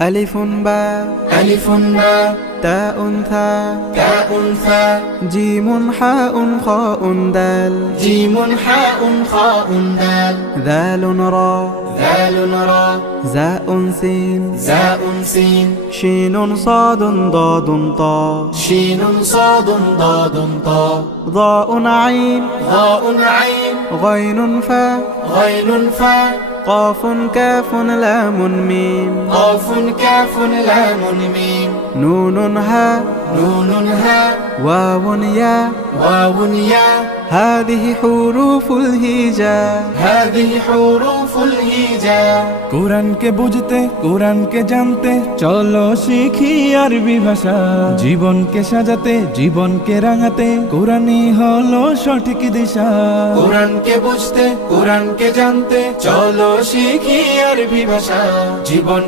ألف باء ألف باء تاء ثاء تاء ثاء جيم حاء خاء دال جيم حاء خاء دال ذال راء ذال راء زاء سين زاء سين شين صاد ضاد طاء شين صاد ضاد طاء ضاء عين ضاء عين غين فاء غين فاء قاف كاف لام ميم قاف كاف لام ميم نون هاء نون هاء واو ياء واو ياء هذه حروف الهجاء هذه حروف الهجاء কোরআনকে বুঝতে কোরআনকে জানতে চলো শিখি আরবি ভাষা জীবনকে সাজাতে জীবনকে রাঙাতে কোরআনই হলো সঠিক দিশা কোরআনকে বুঝতে কোরআনকে জানতে চলো শিখি আরবি ভাষা জীবন